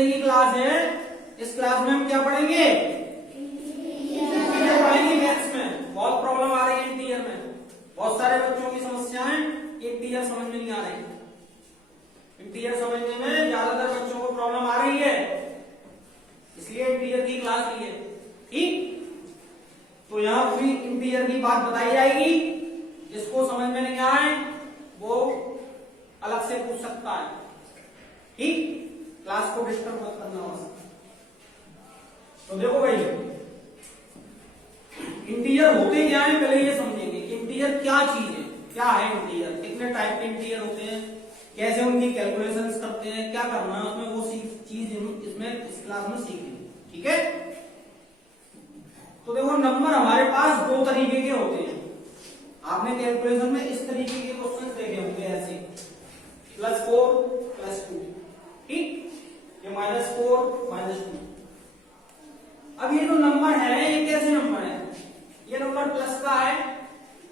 समझने की क्लास है। इस क्लास में हम क्या पढ़ेंगे? इंटीजर पढ़ेंगे। मैथ्स में बहुत प्रॉब्लम आ रही है इंटीजर में, बहुत सारे बच्चों की समस्याएं इंटीजर समझ में नहीं आ रही। इंटीजर समझने में ज्यादातर बच्चों को प्रॉब्लम आ रही है, इसलिए इंटीजर की क्लास ली है। ठीक, तो यहाँ पूरी इंटीजर की बात बताई जाएगी। जिसको समझ में नहीं आए वो अलग से पूछ सकता है। ठीक, क्लास को डिस्टर्ब मत करना बस। तो देखो भाई, इंटीजर होते क्या है पहले ये समझेंगे कि इंटीजर क्या चीज है, क्या है इंटीजर, कितने टाइप के इंटीजर होते हैं, कैसे उनकी कैलकुलेशंस करते हैं, क्या करना है उसमें, वो चीज इसमें इस क्लास में सीखेंगे। ठीक है, तो देखो नंबर हमारे पास दो तरीके के होते हैं। आपने कैलकुलेशन में इस तरीके के क्वेश्चन देखे होंगे, ऐसे +4 +2। ठीक, ये -4 -2। अब ये जो नंबर है ये कैसे नंबर है? ये नंबर प्लस का है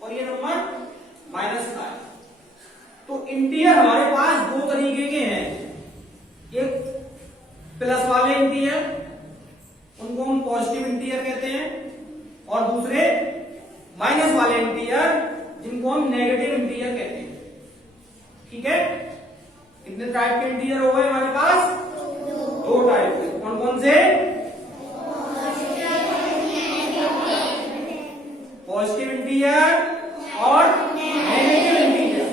और ये नंबर माइनस का है। तो इंटीजर हमारे पास दो तरीके के हैं। एक प्लस वाले इंटीजर, उनको हम पॉजिटिव इंटीजर कहते हैं, और दूसरे माइनस वाले इंटीजर जिनको हम नेगेटिव इंटीजर कहते हैं। ठीक है, कितने टाइप के इंटीजर हो गए हमारे पास? दो टाइप के। कौन कौन से? पॉजिटिव इंटीजर और नेगेटिव इंटीजर।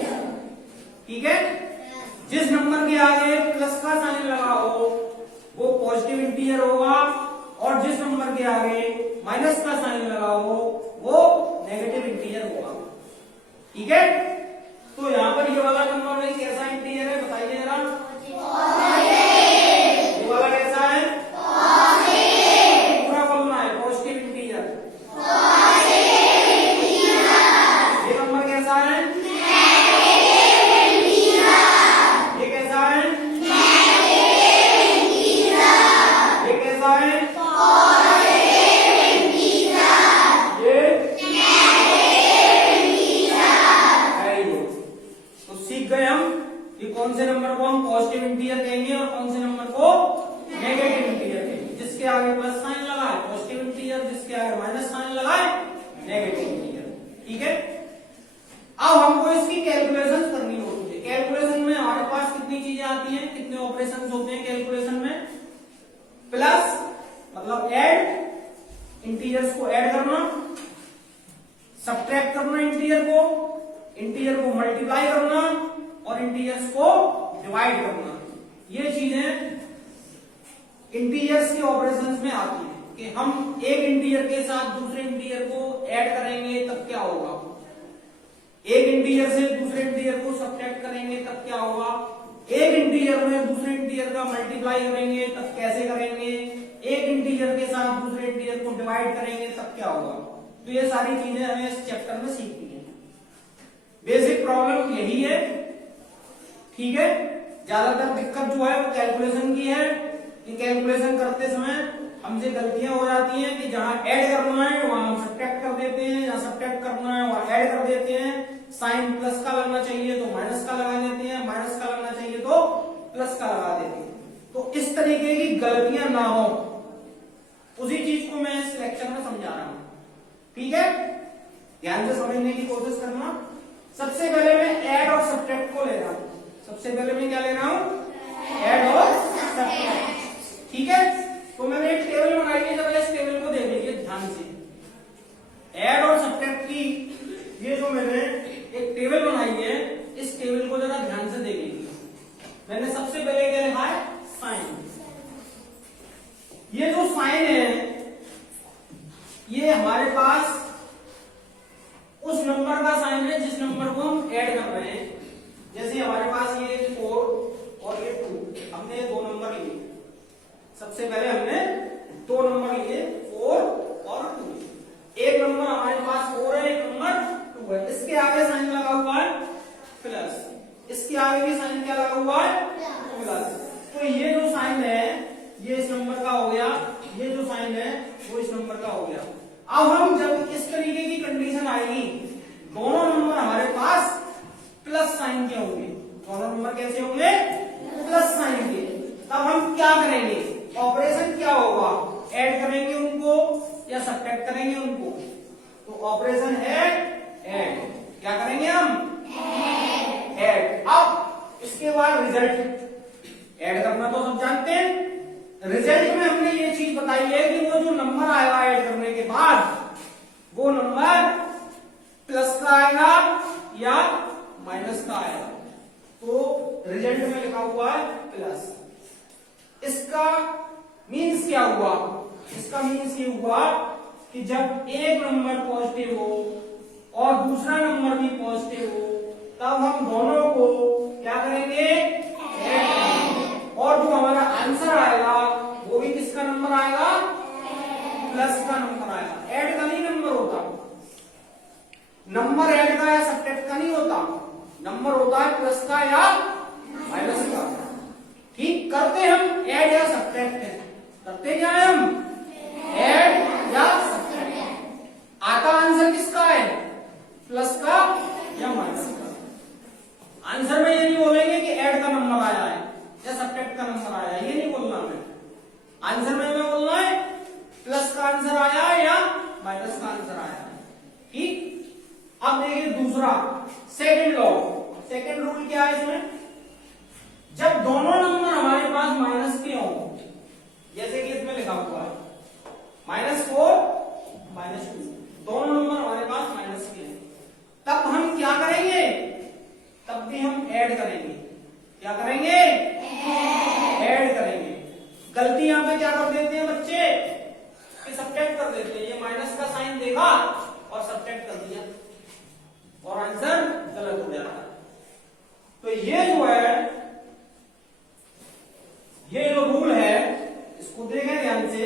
ठीक है, जिस नंबर के आगे प्लस का साइन लगा हो वो पॉजिटिव इंटीजर होगा, और जिस नंबर के आगे माइनस का साइन लगा हो वो नेगेटिव इंटीजर होगा। ठीक है, तो यहां पर ये वाला नंबर में कैसा इंटीजर है बताइए जरा। ये वाला कैसा है? पूरा बोलना है, पॉजिटिव इंटीजर। ये नंबर कैसा है? ये कैसा है? ये कैसा है? कौन से नंबर को हम पॉजिटिव इंटीजर कहेंगे और कौन से नंबर को नेगेटिव इंटीजर कहेंगे। जिसके आगे प्लस साइन लगा है पॉजिटिव इंटीजर, जिसके आगे माइनस साइन लगा है नेगेटिव इंटीजर। ठीक है, अब हमको इसकी कैलकुलेशन करनी होती है। कैलकुलेशन में हमारे पास कितनी चीजें आती हैं, कितने ऑपरेशन होते हैं कैलकुलेशन में? प्लस मतलब ऐड, इंटीजर्स को ऐड करना, सब्ट्रैक्ट करना इंटीजर को मल्टीप्लाई करना, और इंटीजर्स को डिवाइड करना। ये चीजें इंटीजर्स के ऑपरेशंस में आती है कि हम एक इंटीजर के साथ दूसरे इंटीजर को ऐड करेंगे तब क्या होगा, एक इंटीजर से दूसरे इंटीजर को सब्ट्रैक्ट करेंगे तब क्या होगा, एक इंटीजर में दूसरे इंटीजर का मल्टीप्लाई करेंगे तब कैसे करेंगे, एक इंटीजर के साथ दूसरे इंटीजर को डिवाइड करेंगे तब क्या होगा। तो ये सारी चीजें हमें इस चैप्टर में सीखनी है। बेसिक प्रॉब्लम यही है। ठीक है, ज्यादातर दिक्कत जो है वो कैलकुलेशन की है कि कैलकुलेशन करते समय हमसे गलतियां हो जाती हैं कि जहां ऐड करना है वहां हम सब्ट्रैक्ट कर देते हैं, जहां सब्ट्रैक्ट करना है वहां ऐड कर देते हैं। साइन प्लस का लगना चाहिए तो माइनस का लगा देते हैं, माइनस का लगना चाहिए तो प्लस का लगा देते हैं। तो इस तरीके की गलतियां ना हो, उसी चीज को मैं इस लेक्चर में समझा रहा हूं। ठीक है, ध्यान से समझने की कोशिश करना। सबसे पहले मैं ऐड और सब्ट्रैक्ट को ले रहा हूं। सबसे पहले मैं क्या ले रहा हूं? ऐड और सब्ट्रैक्ट। ठीक है, तो मैंने एक टेबल बनाई है, जब इस टेबल को देख लीजिए ध्यान से। ऐड और सब्ट्रैक्ट की ये जो मैंने एक टेबल बनाई है, इस टेबल को जरा ध्यान से देख लीजिए। मैंने सबसे पहले क्या लिखा है? साइन। ये जो साइन है ये हमारे पास उस नंबर का साइन है जिस नंबर को हम ऐड कर रहे हैं। जैसे हमारे पास ये 4 और ये 2, हमने दो नंबर लिए। सबसे पहले हमने दो नंबर लिए 4 और 2। एक नंबर हमारे पास 4 है, एक नंबर 2 है। इसके आगे साइन लगा हुआ है प्लस, इसके आगे भी साइन क्या लगा हुआ है? प्लस। तो ये जो साइन है ये इस नंबर का हो गया, ये जो साइन है वो इस नंबर का हो गया। अब हम जब इस तरीके की कंडीशन आएगी, दोनों नंबर हमारे पास प्लस साइन के होंगे। दोनों नंबर कैसे होंगे? प्लस साइन के। तब हम क्या करेंगे, ऑपरेशन क्या होगा, ऐड करेंगे उनको या सब्ट्रैक्ट करेंगे उनको, तो ऑपरेशन है ऐड। क्या करेंगे हम, ऐड। अब इसके बाद रिजल्ट ऐड करना तो सब जानते हैं। रिजल्ट में हमने ये चीज बताई है कि वो जो नंबर आएगा ऐड करने के बाद, वो नंबर प्लस का आएगा या माइनस का आएगा। तो रिजल्ट में लिखा हुआ है प्लस। इसका मीन्स क्या हुआ, इसका मीन्स ये हुआ कि जब एक नंबर पॉजिटिव हो और दूसरा नंबर भी पॉजिटिव हो, तब हम दोनों को क्या करेंगे, ऐड करेंगे। और जो हमारा आंसर आएगा वो भी किसका नंबर आएगा, प्लस का नंबर आएगा। ऐड का नहीं नंबर होता, नंबर ऐड का या सब्ट्रैक्ट का नहीं होता, नंबर होता है प्लस का या माइनस का। ठीक, करते हम ऐड या सब्ट्रैक्ट है, करते क्या है हम, ऐड या सब्ट्रैक्ट। आता आंसर किसका है, प्लस का या माइनस का। आंसर में ये नहीं बोलेंगे कि ऐड का नंबर आया है या सब्ट्रैक्ट का नंबर आया है, ये नहीं बोलना हमें। आंसर में हमें बोलना है प्लस का आंसर आया या माइनस का आंसर आया है। ठीक, अब देखिए दूसरा सेकंड लॉ, सेकंड रूल क्या है इसमें, जब दोनों नंबर हमारे पास माइनस के हों, जैसे कि इसमें लिखा हुआ है -4 -2, दोनों नंबर हमारे पास माइनस के हैं, तब हम क्या करेंगे, तब भी हम ऐड करेंगे। क्या करेंगे, ऐड करेंगे। गलती यहां पे क्या कर देते हैं बच्चे, कि सब्ट्रैक्ट कर देते हैं। ये माइनस का साइन देखा और सब्ट्रैक्ट कर दिया और आंसर गलत हो जाता है। तो ये जो है, ये जो रूल है, इसको देखें ध्यान से।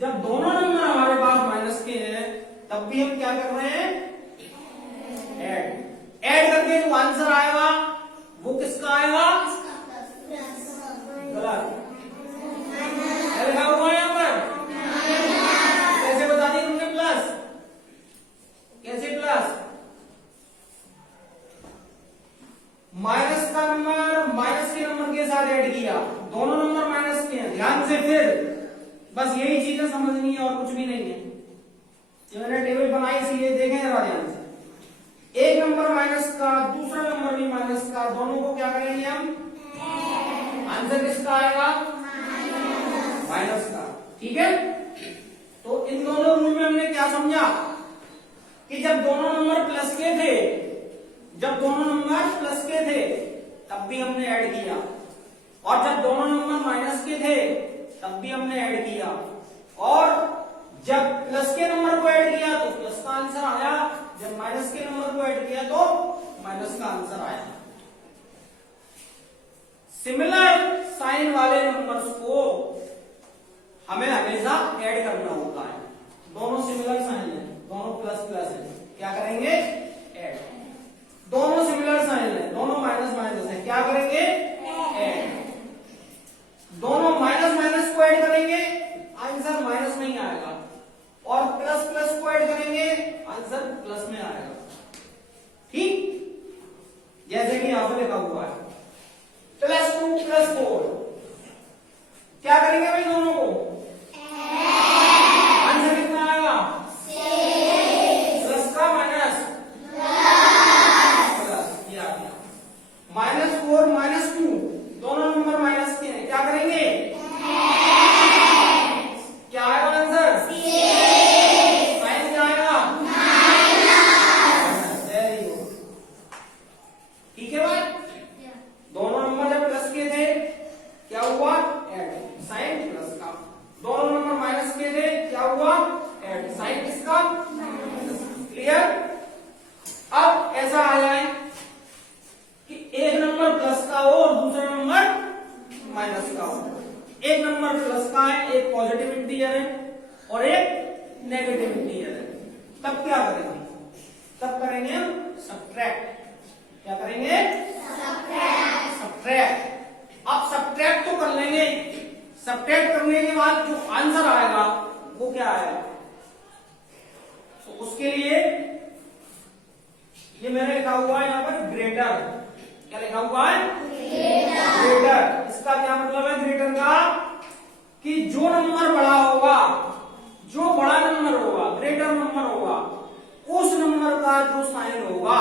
जब दोनों नंबर हमारे पास माइनस के हैं, तब भी हम क्या कर रहे हैं, ऐड। ऐड करके जो आंसर आएगा वो किसका आएगा, गलत लिखा हुआ है यहां पर। कैसे बता दिए तुमने प्लस, कैसे प्लस, माइनस का नंबर माइनस के नंबर के साथ ऐड किया, दोनों नंबर माइनस के हैं, ध्यान से। फिर बस यही चीजें समझनी है और कुछ भी नहीं है। जो मैंने टेबल बनाई इसीलिए देखें जरा ध्यान से। एक नंबर माइनस का, दूसरा नंबर भी माइनस का, दोनों को क्या करेंगे हम, आंसर किसका आएगा, माइनस का। ठीक है, तो इन दोनों रूल में हमने क्या समझा कि जब दोनों नंबर प्लस के थे, जब दोनों नंबर प्लस के थे तब भी हमने ऐड किया, और जब दोनों नंबर माइनस के थे तब भी हमने ऐड किया, और जब प्लस के नंबर को ऐड किया तो प्लस का आंसर आया, जब माइनस के नंबर को ऐड किया तो माइनस का आंसर आया। सिमिलर साइन वाले नंबर्स को हमें हमेशा ऐड करना होता है। दोनों सिमिलर साइन है, दोनों प्लस प्लस है, क्या करेंगे, ऐड। दोनों सिमिलर साइन है, दोनों माइनस माइनस है, क्या करेंगे, ऐड। दोनों माइनस माइनस को ऐड करेंगे, आंसर माइनस में ही आएगा, और प्लस प्लस को ऐड करेंगे, आंसर प्लस में आएगा। ठीक, जैसे कि यहां पर लिखा हुआ है +2 +4, क्या करेंगे भाई दोनों को, आंसर कितना आएगा, प्लस का माइनस प्लस, ये आ गया। -4 -2, दोनों नंबर माइनस के हैं, क्या करेंगे, क्या आएगा आंसर, साइन क्या आएगा, वेरी गुड। ठीक है भाई, दोनों नंबर जब प्लस के थे क्या हुआ, ऐड, साइन प्लस का। दोनों नंबर माइनस के थे, क्या हुआ, ऐड, साइन किसका, क्लियर। अब ऐसा आ जाए कि एक नंबर प्लस का हो और दूसरा नंबर माइनस का हो। एक नंबर प्लस का है, एक पॉजिटिव इंटीजर है और एक नेगेटिव इंटीजर है, तब क्या करेंगे, तब करेंगे हम सब्ट्रैक्ट। क्या करेंगे, सब्ट्रैक्ट। अब सब्ट्रैक्ट तो कर लेंगे, सब्ट्रैक्ट करने के बाद जो आंसर आएगा वो क्या आएगा, तो उसके लिए ये मैंने लिखा हुआ है यहां पर ग्रेटर। क्या लिखा हुआ है, ग्रेटर। इसका क्या मतलब है, ग्रेटर कि जो नंबर बड़ा होगा, जो बड़ा नंबर होगा, ग्रेटर नंबर होगा, उस नंबर का जो साइन होगा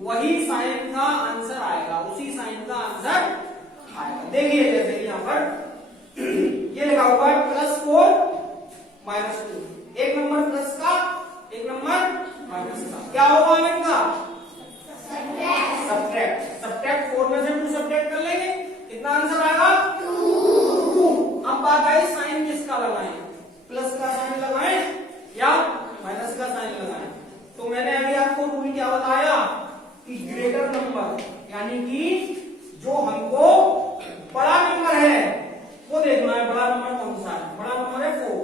वही साइन का आंसर आएगा, उसी साइन का आंसर आएगा। देखिए जैसे कि यहां पर ये लिखा हुआ है +4 -2, एक नंबर प्लस का, एक नंबर माइनस का, क्या होगा इनका सब्ट्रैक्ट। सब्ट्रैक्ट 4 में से 2 सब्ट्रैक्ट कर लेंगे, कितना आंसर आएगा 2। अब बात आई साइन किसका लगाएं, प्लस का साइन लगाएं या माइनस का साइन लगाएं। तो मैंने अभी आपको रूल क्या बताया कि ग्रेटर नंबर यानी कि जो हमको बड़ा नंबर है वो देखना है, बड़ा नंबर कौन सा है, बड़ा नंबर है 4।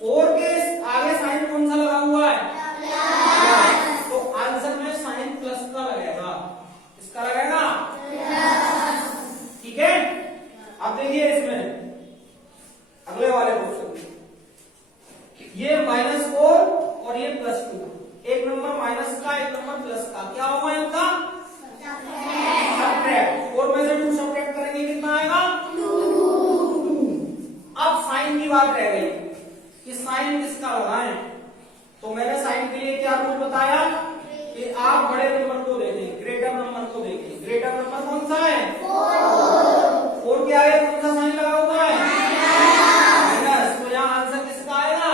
4 के आगे साइन कौन सा लगा हुआ है प्लस, तो आंसर में साइन प्लस का लगेगा, किसका लगेगा ठीक है। अब देखिए इसमें अगले वाले क्वेश्चन ये -4 और ये +2, एक नंबर माइनस का, एक नंबर प्लस का, क्या होगा इनका सब्ट्रैक्ट। 4 में से 2 सब्ट्रैक्ट करेंगे, कितना आएगा 2। अब साइन की बात रह गई कि साइन किसका लगाएं। तो मैंने साइन के लिए क्या रूल बताया कि आप बड़े नंबर को देखें, ग्रेटर नंबर को देखें। ग्रेटर नंबर कौन सा है 4 के आगे कौन सा साइन लगा हुआ है माइनस, तो यहाँ आंसर किसका आएगा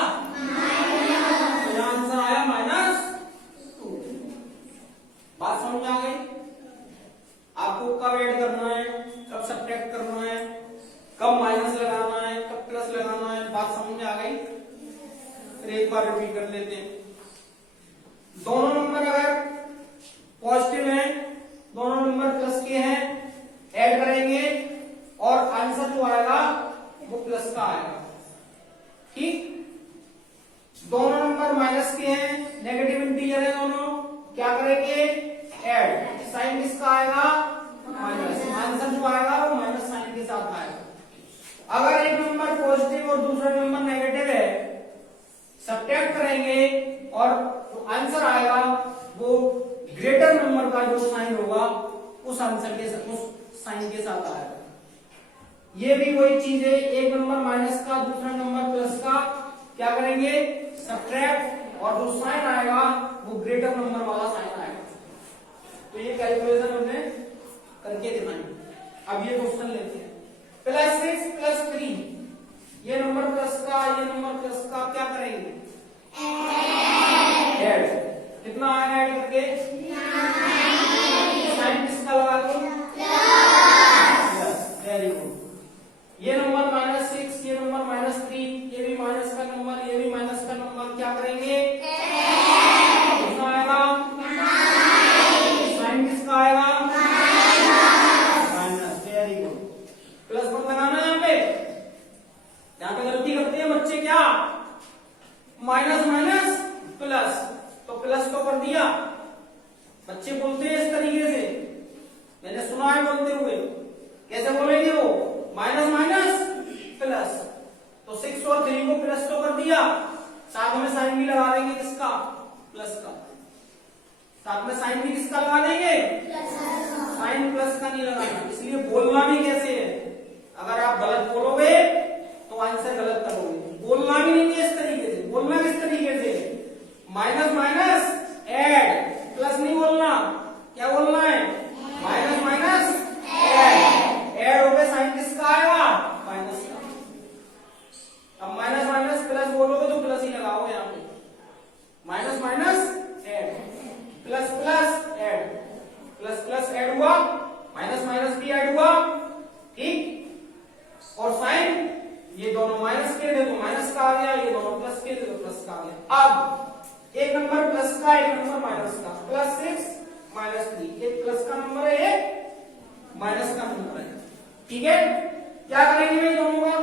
तो यहाँ आंसर आया -2। बात समझ में आ गई। आपको कब ऐड करना है, कब सब्ट्रैक्ट करना है, कब माइनस लगाना है, कब प्लस लगाना है, बात समझ में आ गई। फिर एक बार रिपीट कर लेते हैं। दोनों नंबर अगर पॉजिटिव हैं, दोनों नंबर प्लस के हैं, ऐड करेंगे और आंसर जो आएगा वो प्लस का आएगा, ठीक। दोनों नंबर माइनस के हैं, नेगेटिव इंटीजर है दोनों, क्या करेंगे ऐड, साइन किसका आएगा माइनस, आंसर जो आएगा वो माइनस साइन के साथ आएगा। अगर एक नंबर पॉजिटिव और दूसरा नंबर नेगेटिव है, सब्ट्रैक्ट करेंगे और जो आंसर आएगा वो ग्रेटर नंबर का जो साइन होगा उस आंसर के साथ, उस साइन के साथ आएगा। ये भी वही चीज है, एक नंबर माइनस का, दूसरा नंबर प्लस का, क्या करेंगे सब्ट्रैक्ट और जो साइन आएगा वो ग्रेटर नंबर वाला साइन आएगा। तो ये कैलकुलेशन हमने करके दिखाई। अब ये क्वेश्चन लेते हैं, +6 + 3, ये नंबर प्लस का, ये नंबर प्लस का, क्या करेंगे ऐड, कितना आएगा ऐड करके साइन किसका लगा दो प्लस, वेरी गुड। ये नंबर -6, ये नंबर -3, ये भी माइनस का नंबर, ये भी माइनस का नंबर, क्या करेंगे कितना आएगा साइन किसका आएगा माइनस, वेरी गुड। +1 लगाना है यहाँ पे गलती करते हैं बच्चे, क्या माइनस माइनस प्लस, तो प्लस तो कर दिया। बच्चे बोलते हैं इस तरीके से, मैंने सुना है बोलते हुए, कैसे बोलेंगे वो माइनस माइनस प्लस, तो 6 और 3 को प्लस तो कर दिया, साथ में साइन भी लगा देंगे किसका प्लस का, साथ में साइन भी किसका लगा देंगे साइन प्लस का नहीं लगाना। इसलिए बोलना भी कैसे है, अगर आप गलत बोलोगे तो आंसर गलत करोगे। बोलना भी नहीं है इस तरीके से, बोलना किस तरीके से माइनस माइनस ऐड, प्लस नहीं बोलना, क्या बोलना है माइनस माइनस ऐड हो गया, साइन किसका आएगा माइनस का। अब माइनस माइनस प्लस बोलोगे तो प्लस ही लगाओगे, यहाँ पे minus minus add, plus plus add, plus plus add हुआ, माइनस माइनस भी ऐड हुआ, ठीक। और साइन ये दोनों माइनस के थे तो माइनस का आ गया, ये दोनों प्लस के थे तो प्लस का आ गया। अब एक नंबर प्लस का, एक नंबर माइनस का, +6 -3, एक प्लस का नंबर है, एक माइनस का नंबर है, ठीक है। क्या करेंगे भाई दोनों का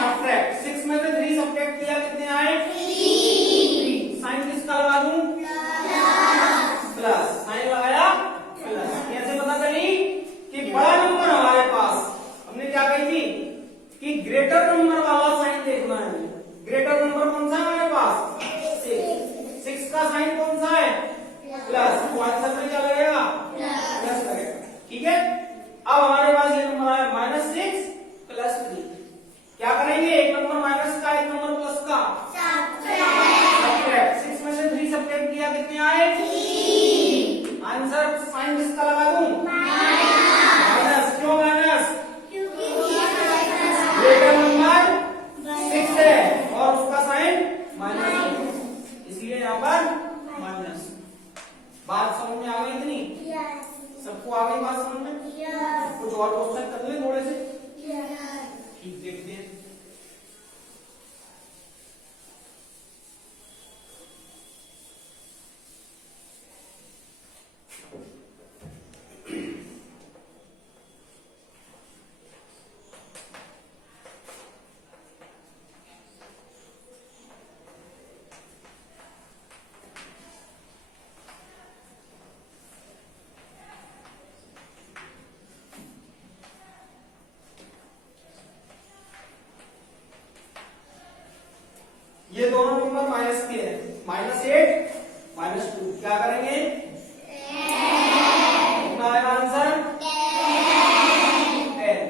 सब्ट्रैक्ट, 6 में से 3 सब्ट्रैक्ट किया, कितने आए 3, साइन किसका लगा दूं प्लस, साइन लगाया प्लस। कैसे पता चली कि बड़ा नंबर हमारे पास, हमने क्या कही थी कि ग्रेटर नंबर वाला साइन देखना है। ग्रेटर नंबर कौन सा है हमारे पास 6 का साइन कौन सा है प्लस, तो आंसर में क्या लगेगा प्लस लगेगा, ठीक है। अब हमारे पास ये नंबर आया -6 किसका लगा दूं? माइनस। क्यों माइनस? ग्रेटर नंबर 6 है और उसका साइन माइनस, इसलिए यहाँ पर माइनस। बात समझ में आ गई इतनी? सबको आ गई बात समझ में? कुछ और क्वेश्चन कर ले थोड़े से? ठीक, देखते हैं। ये दोनों नंबर माइनस के हैं, -8 -2, क्या करेंगे? कितना आएगा आंसर? 10।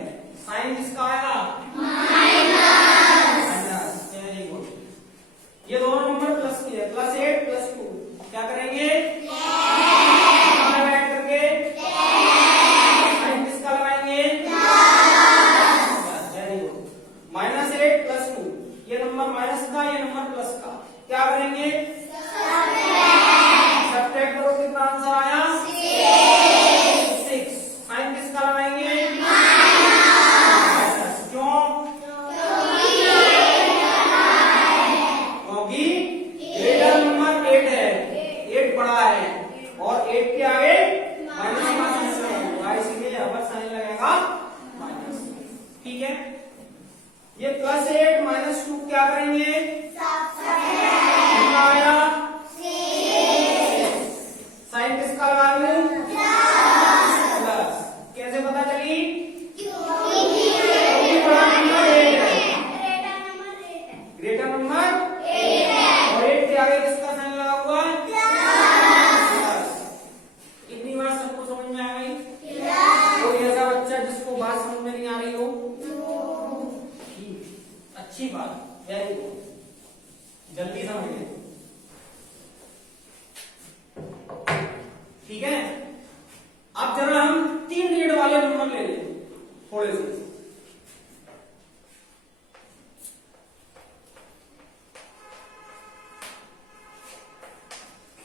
साइन किसका आएगा? माइनस। Very good. ये दोनों नंबर प्लस के हैं, +8 +2, क्या करेंगे? ऐड करके साइन किसका लगाएंगे? Very good. -8 +2, ये नंबर माइनस का, ये नंबर प्लस का, क्या करेंगे? सब्ट्रैक्ट करो, कितना आंसर आया? 6। साइन किसका लगाएंगे? माइनस। क्यों? क्योंकि ग्रेटर नंबर 8 है, 8 बड़ा है और 8 के आगे माइनस का साइन होगा, इसीलिए यहाँ पर साइन लगेगा माइनस। ठीक है, ये +8 -2 क्या करेंगे? कितना आया? 6। साइन किसका लगा लूं? प्लस। कैसे पता चली? क्योंकि बड़ा नंबर 8 है, ग्रेटर नंबर 8 है और 8 के आगे किसका साइन लगा हुआ है? प्लस। कितनी बार सबको समझ में आ गई? कोई ऐसा बच्चा जिसको बात समझ में नहीं आ रही हो? अच्छी बात, वेरी गुड, जल्दी समझ ले। ठीक है, अब जरा हम 3 डिजिट वाले नंबर ले लें थोड़े से।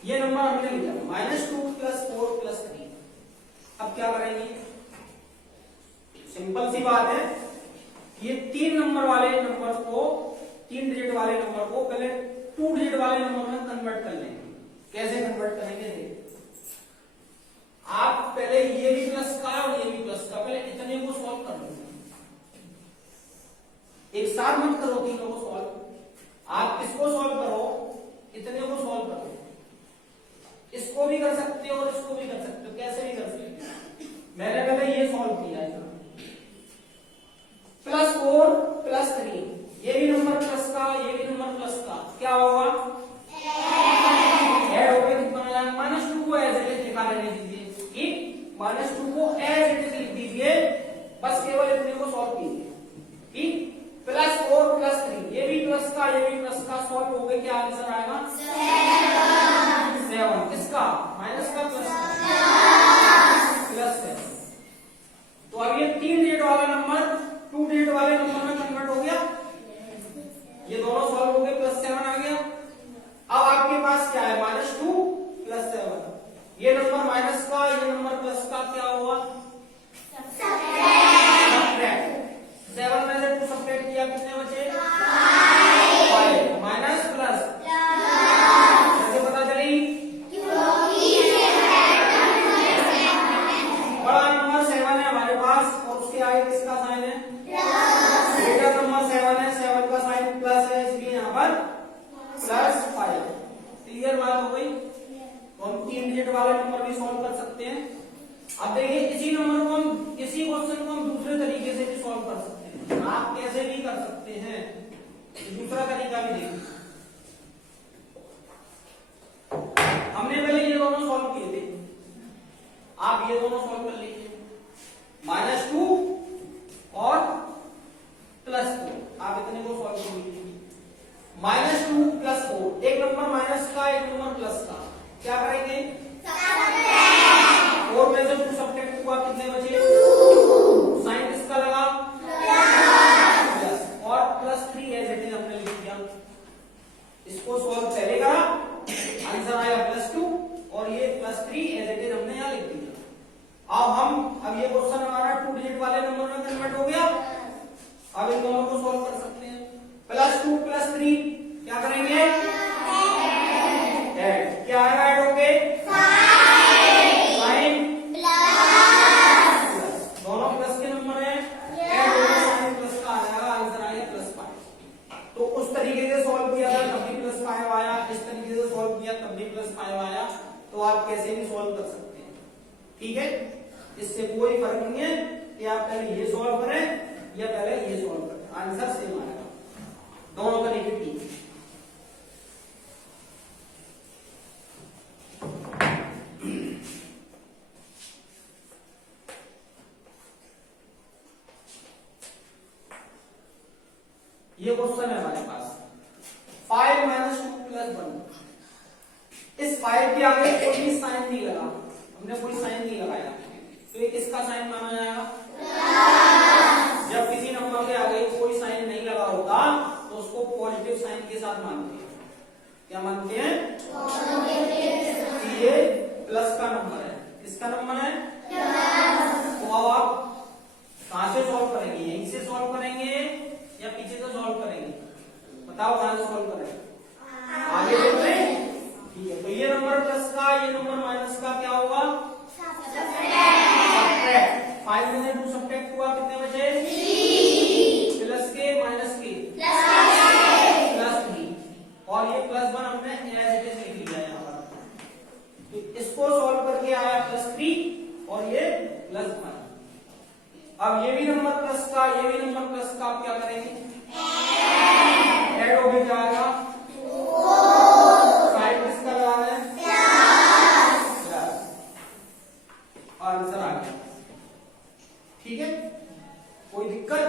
ये नंबर हमने लिया -2 + 4 + 3। अब क्या करेंगे? सिंपल सी बात है, ये 3 नंबर वाले नंबर को, 3 डिजिट वाले नंबर को पहले 2 डिजिट वाले नंबर में कन्वर्ट कर लेंगे। कैसे कन्वर्ट करेंगे? देखिए, आप पहले ये भी प्लस का और ये भी प्लस का, पहले इतने को सॉल्व कर लो, एक साथ मत करो तीनों को सॉल्व। आप इसको सॉल्व करो, इतने को सॉल्व करो, इसको भी कर सकते हो और इसको भी कर सकते हो, कैसे भी कर सकते हो। मैंने पहले ये सॉल्व किया है, +4 + 3, ये भी नंबर प्लस का, ये भी नंबर प्लस का, क्या होगा? ऐड हो गया, कितना आया? -2 को एज इट इज लिखा रहने दीजिए, ठीक? -2 को एज इट इज लिख दीजिए, बस केवल इतने को सॉल्व कीजिए, ठीक? +4 + 3, ये भी प्लस का, ये भी प्लस का, सॉल्व हो गए, क्या आंसर आएगा? 7। किसका? माइनस का, प्लस का, +7। तो अब ये 3 डिजिट वाला नंबर 2 डिजिट वाले नंबर में कन्वर्ट हो गया, ये दोनों सॉल्व हो गए, +7 आ गया। अब आपके पास क्या है? -2 + 7, ये नंबर माइनस का, ये नंबर प्लस का, क्या हुआ? सब्ट्रैक्ट। 7 में से 2 सब्ट्रैक्ट किया, कितने बचे? 5 माइनस प्लस। कैसे पता चली? बड़ा नंबर 7 है हमारे पास और उसके आगे किसका साइन है? ग्रेटर नंबर 7 है, 7 का साइन प्लस है, इसलिए यहाँ पर +5। क्लियर बात हो गई? तो हम 3 डिजिट वाले नंबर भी सॉल्व कर सकते हैं। अब देखिए, इसी नंबर को हम, इसी क्वेश्चन को हम दूसरे तरीके से भी सॉल्व कर सकते हैं। आप कैसे भी कर सकते हैं, दूसरा तरीका भी देखिए। हमने पहले ये दोनों सॉल्व किए थे, आप ये दोनों सॉल्व कर लीजिए, -2 और +4, आप इतने को सॉल्व कर लीजिए। -2 + 4, एक नंबर माइनस का, एक नंबर प्लस का, क्या करेंगे? 4 में अब ये क्वेश्चन हमारा 2 डिजिट वाले नंबर में कन्वर्ट हो गया। अब इन दोनों को सॉल्व कर सकते हैं। +2 + 3 क्या करेंगे, ऐड। क्या है ऐड होके, साइन प्लस, दोनों प्लस के नंबर है, ऐड होकर साइन प्लस का आ जाएगा, आंसर आएगा +5। तो उस तरीके से सॉल्व किया था तब भी +5 आया, इस तरीके से सॉल्व किया तब भी +5 आया। तो आप कैसे भी सॉल्व कर सकते हैं, ठीक है। इससे कोई फर्क नहीं है कि आप पहले ये सॉल्व करें या पहले ये सॉल्व करें, आंसर सेम आएगा, दोनों तरीके ठीक है। ये क्वेश्चन है हमारे पास 5 - 2 + 1। इस 5 के आगे कोई भी साइन नहीं लगा, हमने कोई साइन नहीं लगाया, तो ये किसका साइन माना जाएगा, जब किसी नंबर के आगे कोई साइन नहीं लगा होता तो उसको पॉजिटिव साइन के साथ मानते हैं। क्या मानते हैं, ये प्लस का नंबर है, किसका नंबर है, तो अब आप कहां से सॉल्व करेंगे, यहीं से सॉल्व करेंगे या पीछे से सॉल्व करेंगे, बताओ कहां से सॉल्व करेंगे, आगे देख रहे हैं, ठीक है। तो ये नंबर प्लस का, ये नंबर माइनस का क्या होगा, सब्ट्रैक्ट। 5 में से 2 सब्ट्रैक्ट हुआ, कितने बचे, प्लस के माइनस के +3, और ये +1 हमने एज इट इज लिख लिया यहाँ पर। तो इसको सॉल्व करके आया +3 और ये +1। अब ये भी नंबर प्लस का, ये भी नंबर प्लस का, आप क्या करेंगे, ऐड हो गया, क्या आएगा, साइन किसका लगा है, आंसर आ गया, ठीक है। कोई दिक्कत,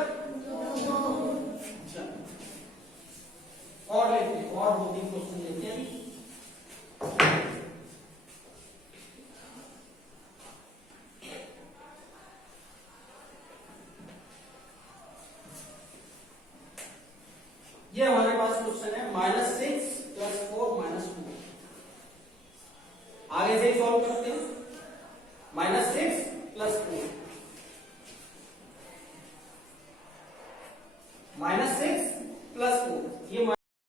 और लेते हैं, और 2-3 क्वेश्चन लेते हैं। ये हमारे पास क्वेश्चन है -6 + 4 - 2। आगे से ही सॉल्व करते हैं। -6 + 4, -6 + 4, ये